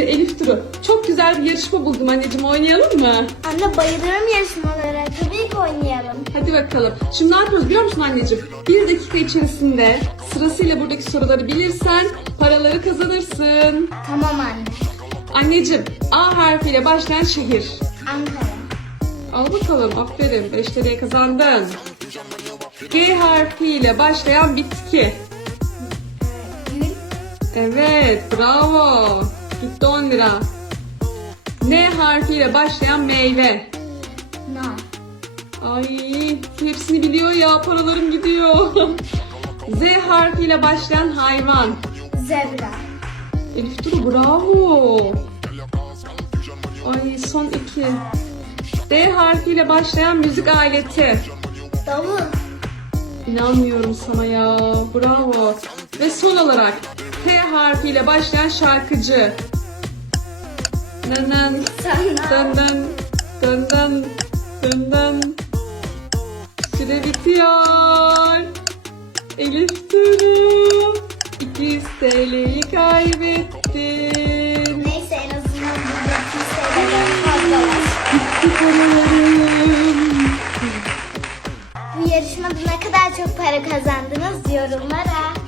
Şimdi Elif Duru çok güzel bir yarışma buldum anneciğim oynayalım mı? Anne bayılırım yarışmalara. Tabii ki oynayalım. Hadi bakalım. Şimdi ne yapıyoruz biliyor musun anneciğim? Bir dakika içerisinde sırasıyla buradaki soruları bilirsen paraları kazanırsın. Tamam anne. Anneciğim A harfiyle başlayan şehir. Ankara. Al bakalım aferin 5 TL'ye kazandın. G harfiyle başlayan bitki. Evet bravo. Gitti 10 lira. N harfiyle başlayan meyve. Nar. Ay hepsini biliyor ya paralarım gidiyor. Z harfiyle başlayan hayvan. Zebra. Elif Duru bravo. Ay son iki. D harfiyle başlayan müzik aleti. Davul. İnanmıyorum sana ya. Bravo. Ve son olarak T harfiyle başlayan şarkıcı. Nenen, Sana. dönden, dönden, dönden. Süre bitiyor. Elif Duru. 200 TL'yi kaybettin. Neyse en azından buradaki sayıdan fazla var. Gitti paralarım. Bu yarışmada ne kadar çok para kazandınız yorumlara.